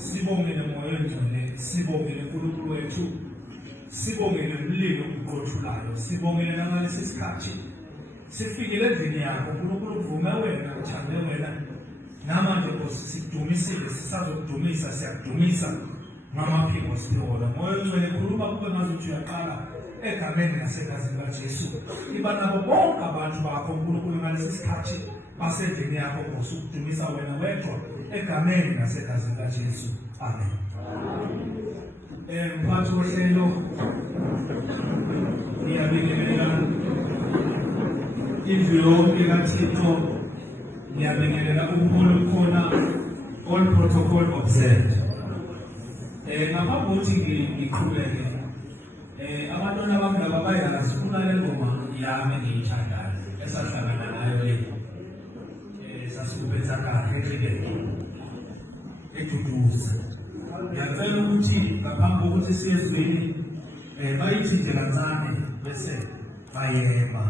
Sibongile moya engcwele, sibongile uNkulunkulu wethu, sibongile umlilo uqothulayo, sibongile nangalesi sikhathi sifikile endlini yakho uNkulunkulu, uvume wena, uthande wena. Namanje Nkosi sikudumisile, sisazokudumisa, siyakudumisa ngamaphiko siphiwola. Moya engcwele khuluma kube ngazuthi uyaqala egameni nasegazini kaJesu. Iba nabo bonke abantu bakho uNkulunkulu ngalesi sikhathi basendlini yakho Nkosi, ukudumisa wena wedwa egameni nasegazini kaJesu. Amen. Mphathi wohlelo, ngiyabingelela indlu yonke kaThixo, ngiyabingelela ubuholi bukhona, all protocol observed. Ngaphambi kokuthi ngiqhubeke, abantwana bami laba bayazi kunale ngoma yami engiyithandayo esahlangana nayo sasikubetha kahle eduduza. Ngiyacela ukuthi ngaphambi kokuthi siye ezweni bayithi nje kancane bese bayema.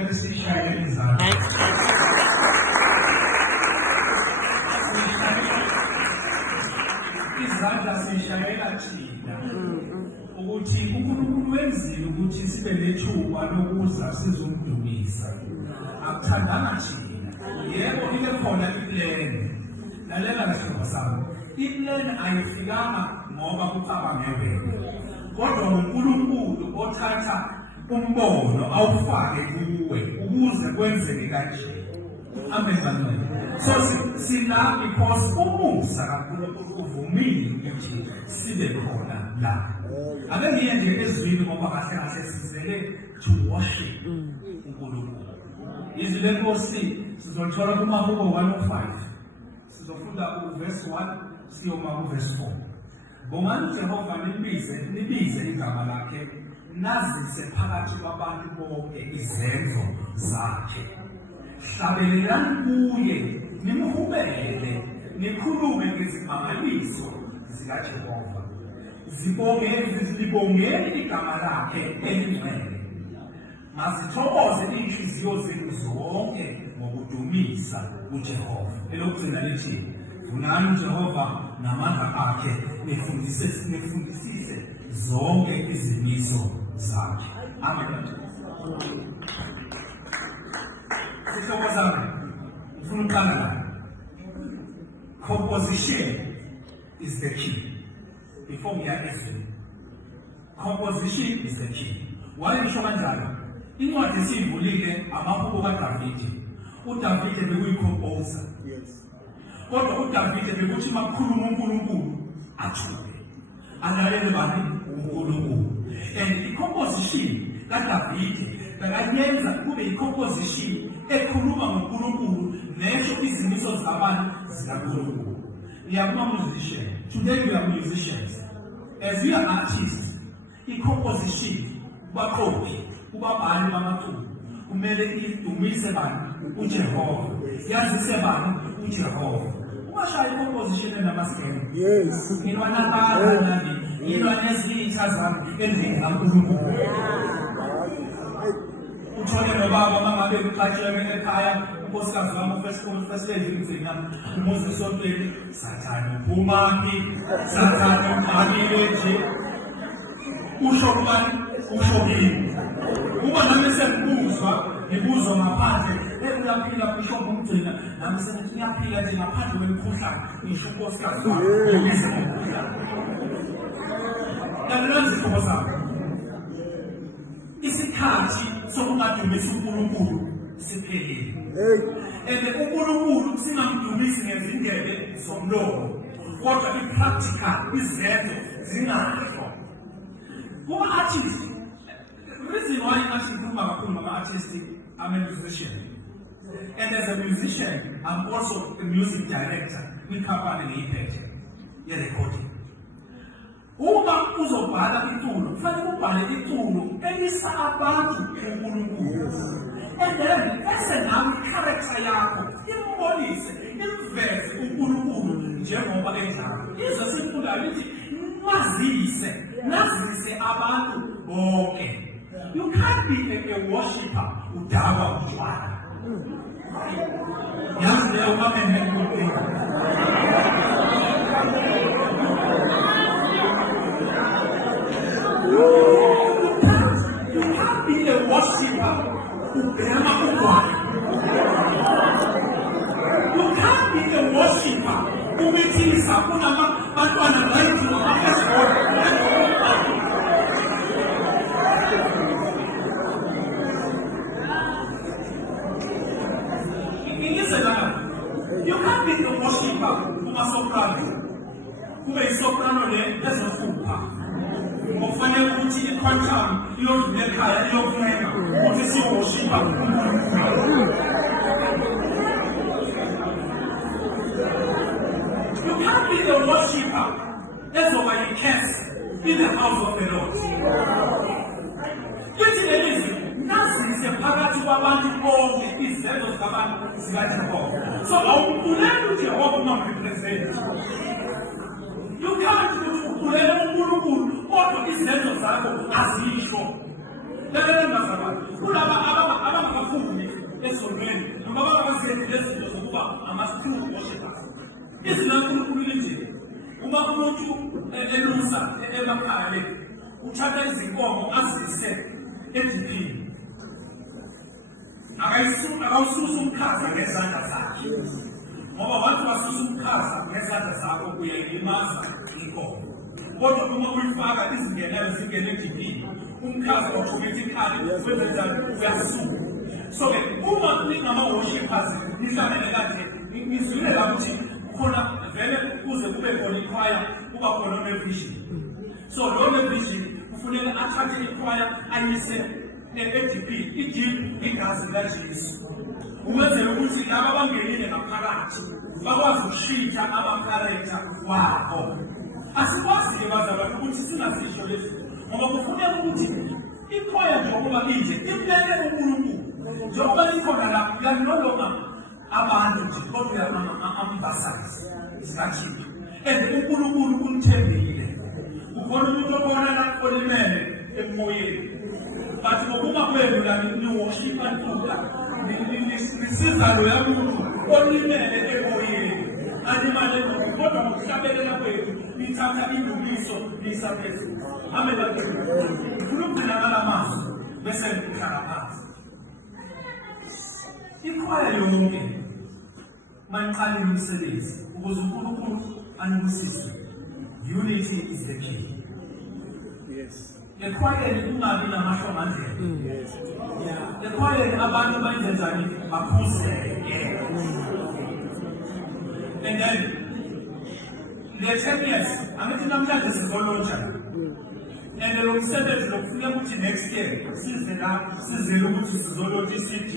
kumele sishayele izandla. Izandla sishayela thina ukuthi uNkulunkulu wenzile ukuthi sibe nethuba lokuza sizomdumisa. Akuthandanga thina. Yebo ibe khona iplan. Lalela ngesihlobo sami. Iplan ayifikanga ngoba kucabanga ngewena. Kodwa uNkulunkulu othatha umbono awufake kuwe ukuze kwenzeke kanje. Amen. So sila because umusa kaNkulunkulu uvumile ukuthi sibe khona la. Ake ngiye nje ezwini ngoba kahle kahle sizele to worship uNkulunkulu. Izwi lenkosi sizolithola kuMahubo 1:5. Sizofunda uverse 1 siyoma kuverse 4. Bongani Jehova nibize igama lakhe, nazise phakathi kwabantu bonke izenzo zakhe. Hlabelelani kuye, nimhubele, nikhulume ngezimangaliso zikaJehova. Libongeni igama lakhe elingcwele. Masithokoze inhliziyo zenu zonke ngokudumisa uJehova. Elokugcina lithi, vunani uJehova namandla akhe, nifundisise zonke izimiso zakhe. Amen. Sihlobo sami, ngifuna uqala la. Composition is the key. Before we are listening, composition is the key. Why ngisho kanjalo? Incwadi siyivulile amahubo kaDavide. uDavide bekuyikhomposer. Yes. Kodwa uDavide bekuthi makukhuluma uNkulunkulu athuke. Alalele bani uNkulunkulu. And i-composition kaDavide bekayenza kube i-composition ekhuluma ngoNkulunkulu nesho izimiso zabantu zikaNkulunkulu. We are not musicians. Today we are musicians. As we are artists, i-composition baqophi kubabhali bamaculo kumele idumise bani uJehova, yazise bani uJehova. Ungashaya i-composition enamaskele. Yes. Ngilwanakala nami, ngilwanezitha zami endlini kaNkulunkulu. Uthole nobaba mangabe uxatshelwe ekhaya, unkosikazi wami first lady ngizina umuzi esontweni, Sathane uphumaphi, Sathane uqalile nje. Usho kubani? Usho kimi. Uma nami sengibuzwa, ngibuzwa ngaphandle, uyaphila ushomba umgcina, nami sengithi uyaphila nje ngaphandle kwemikhuhlane, ngisho unkosikazi wami ngibize ngomkhuhlane. Lalela zikhobo zami. Isikhathi sokungadumisa uNkulunkulu siphelile. uNkulunkulu singamdumisi ngezindebe zomlomo, kodwa i-practical izenzo zingasho. Kuma-artist, the reason why ngikhuluma kakhulu ngama-artist, I'm a musician. And as a musician, I'm also a music director kwikhampani ngiyiphethe ye-recording. Uma uzobhala iculo, kufanele ubhale iculo elisa abantu uNkulunkulu. And then esenawe i-character yakho imbonise, imveze uNkulunkulu njengoba enjalo. Izwe sifunda lithi nazise abantu bonke. You can't be a worshipper udakwa utshwala. Yazi leyo amen enkulu. You can't be a worshiper ubhema ugwayi. You can't be a worshiper ubethisa kunabantwana bayithi esikole. You can't be a worshiper kuma-soprano. Kube yi-soprano le ezohlupha. Kufanele ukuthi i-quantum iyodlula ekhaya iyokuncema ukuthi siyoworshipha uNkulunkulu. You can't be the worshipper ezoba yi-curse in the house of the Lord. Lithi lelizwi nazise phakathi kwabantu bonke izenzo zikabantu zikaJehova. So awumbuleli uJehova ungamrepresenti. You can't ukhulele uNkulunkulu kodwa izenzo zakho azisho. lalela bazalwane kulaba abangakafundi esonweni noma abangazenzeli lezinto zokuba ama-true worshippers. Izinto uNkulunkulu linjini uma umuntu elusa emakhaya le uthatha izinkomo azise ediphini akawususa umkhaza ngezandla zakhe ngoba abantu basusa umkhaza ngezandla zakho uyayilimaza inkomo. Kodwa uma uyifaka izingenelo zingene ediphini umkhaza automatically wenzenzani uyasuka. So-ke uma ningama-worshippers nihlangene kanje ngizwile la ukuthi khona vele kuze kube khona ikhwaya kuba khona ne-vision. So lo ne-vision kufuneka athathe ikhwaya ayise edipini idip igazi likaJesu ukwenzela ukuthi laba abangenile ngaphakathi bakwazi ukushintsha ama-character wabo. Asikwazi-ke bazalwane ukuthi singazisho lezi ngoba kufuneka ukuthi ikhwaya njengoba inje imlele uNkulunkulu njengoba ikhona la yanolonga abantu nje kodwa ama-ambassadors zikaThixo and uNkulunkulu umthembile. Ukhona umuntu obonana olimele emoyeni but ngokuba kwenu la ni-worship antula nisiza loya muntu olimele emoyeni alimale kodwa ngokuhlabelela kwethu nithatha indumiso niyisaphezulu. Amen. Ngifuna ukugcinakala amazwi bese ngihlala phansi. Ikhwaya yonke mayiqala imisebenzi ukuze uNkulunkulu anibusise. Unity is the key. Yes. Ekhwayeni kungabi namahlomandlela. Yes. Ekhwayeni abantu bayenzani baphuzeke. And then the 10 years, angithi namhlanje sizolontsha. And lo msebenzi lokufika ukuthi next year size la sizele ukuthi sizolontsha i-CD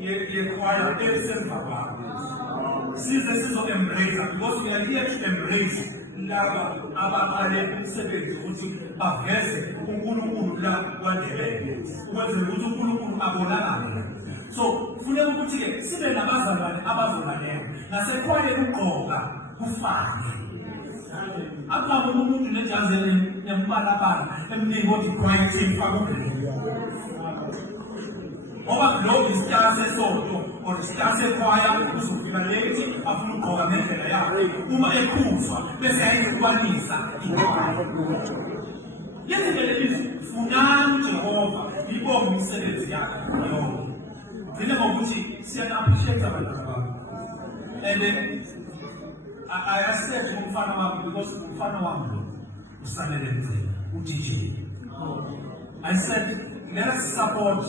yekhwaya esemva kwabo. Size sizo-embrace because we are here to embrace laba abaqale umsebenzi ukuthi baveze uNkulunkulu la kwaNdebele ukwenzela ukuthi uNkulunkulu abonakale. So kufuneka ukuthi-ke sibe nabazalwane abazalwaneyo nasekhwayeni ugqoka kufane. Akuba umuntu nejazi nembalabala eminingi kodwa ikhwaya ifaka umbheki ngoba lo isitara sesonto or isitara sekhwaya uzofika late afuna ukugqoka ngendlela yakhe uma ekhuzwa bese ayizikwanisa ikhwaya. Yenzele lezi funani Jehova ibonge imisebenzi yakhe yonke. Ngine ngokuthi siya-appreciate abantu ababo and I accept umfana wami because umfana wami usanele mthini uDJ. I said let us support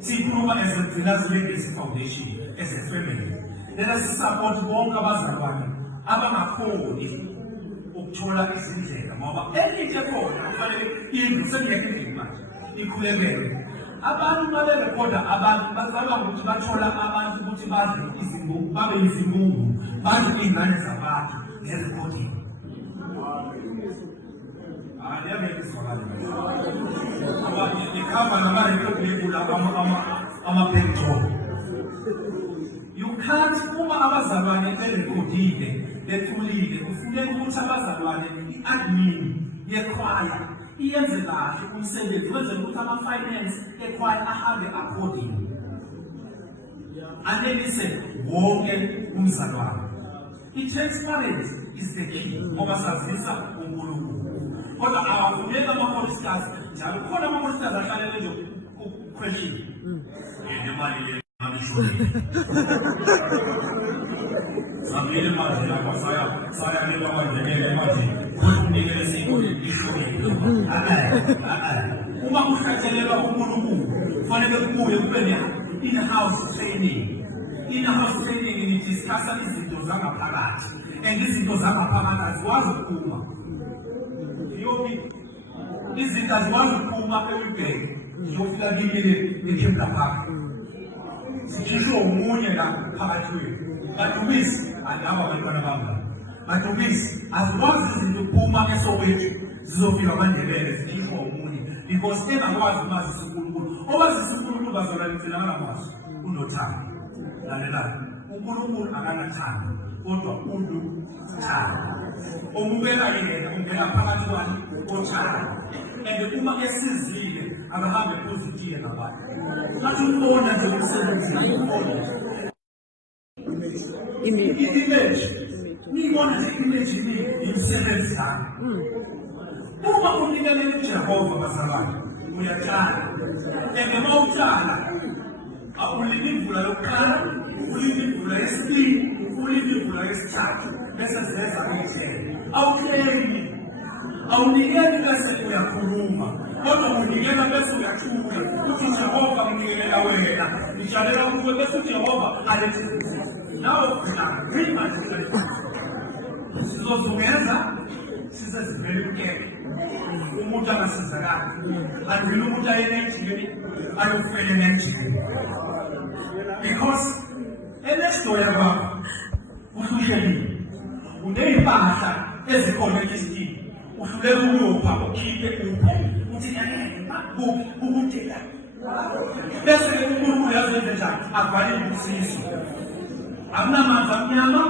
sikhuluma as a Pillars Legacy Foundation as a family. Let us support bonke abazalwane abangakhoni ukuthola izindlela ngoba enye khona kufanele indlu sengiyekile manje ikhulekele. Abantu baberekhoda abantu bazama ukuthi bathola abantu ukuthi badle izingubo babe izingubo badle iy'ngane zabantu ngerekhodini. You can't uma abazalwane berekhodile bethulile kufuneka ukuthi abazalwane i-admin yekhwaya iyenze kahle umsebenzi wenzela ukuthi ama-finance ekhwaya ahambe according. Anelise wonke umzalwane. I-transparency is the key ngoba sazisa uNkulunkulu. Kodwa awafuneki ama-choristers njalo khona ama-choristers ahlalele nje question. Imali le samile manje lapha saya lelo kwandekele manje kunikele siyini ishumi. Uma kuhlatshelelwa uNkulunkulu kufanele kubuye kube in-house training. In-house training nidiscussa izinto zangaphakathi and izinto zangaphakathi azikwazi ukuphuma. Izinto azikwazi ukuphuma ewibheki ziyofika kimile eKempla Park. Zikhishwe omunye la phakathi kwethu. Badumisi alaba abantwana bami. Badumisi azikwazi izinto ukuphuma eSoweto zizofika kwaNdebele zikhishwe omunye because engakwazi umazisa uNkulunkulu. Owazisa uNkulunkulu bazolalisela ngamazi unothando. Lalela uNkulunkulu akanathando kodwa unothando. Omubeka yena ungena phakathi kwakhe othando. And uma esizile akahambe epozitile ngabantu ngathi ukubona nje umsebenzi image niyibona nje image imisebenzi yakhe uma unikelele uJehova bazalwane uyatshala uma utshala awulimi imvula yokuqala ulimi imvula yesibili ulimi imvula yesithathu bese ziveza izithelo awuklemi awunikeli bese uyakhuluma kodwa unikela bese uyathula uthi uJehova unikelela wena nitshalela kuwe bese uJehova alethe nawe phela ngima sizozungeza sizezivele ukeke umuntu angasizakala andile ukuthi ayenejini ayofele nejini because enestoya kwakho uhluhlelile uney'mpahla ezikhona elistini uhluleka ukuyopha ukhiphe uphe uthi ukudela bese-ke uNkulunkulu yazenze njani akuvalile ubusiso akunamanzi amnyama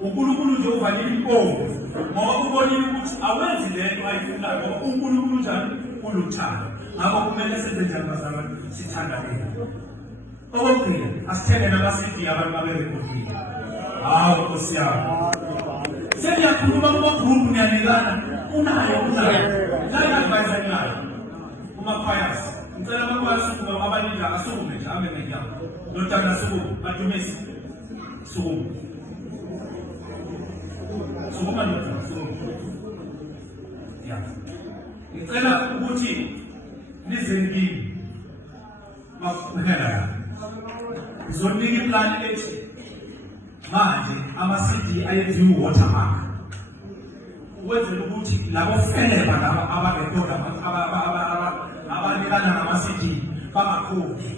uNkulunkulu nje uvalile impombo ngoba ubonile ukuthi awenzi lento ayifunayo ngoba uNkulunkulu njani uluthando ngakho kumele senze njani bazalwane sithandane okokuqala asithenge nama-CD abantu baberekhodile hawu Nkosi yami seniyakhuluma kuma-group niyanikana unayo nayi-advise anayo kuma-choirs ngicela ama-choirs ukuba abaningi asukume nje ame ngenyawo notanda sukume badumisi sukume sukuma ndoda sukuma ya ngicela ukuthi nize ngini mafuna ngizonika iplan ethi manje ama-CD ayenziwe watermark ukwenzela ukuthi labo feleba laba abangekhona abanikana ngama-CD bangakhokhi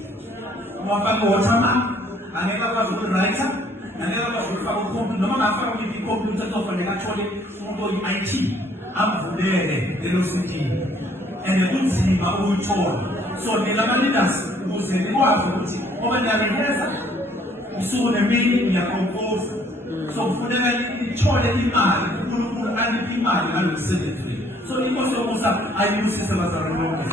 uma fake watermark angeke akwazi ukurayitha angeke akwazi ukufaka ukhompyutha noma ngafaka ukuthi ikhompyutha kuzofanele athole umuntu oyi-IT amvulele lelo CD and kunzima ukuyithola so nina ama-leaders ukuze nikwazi ukuthi ngoba niyareheza usuku nemini uyakompoza so kufuneka ithole imali uNkulunkulu aniphe imali ngalo msebenzi so inkosi yomusa ayibusise bazalwane bonke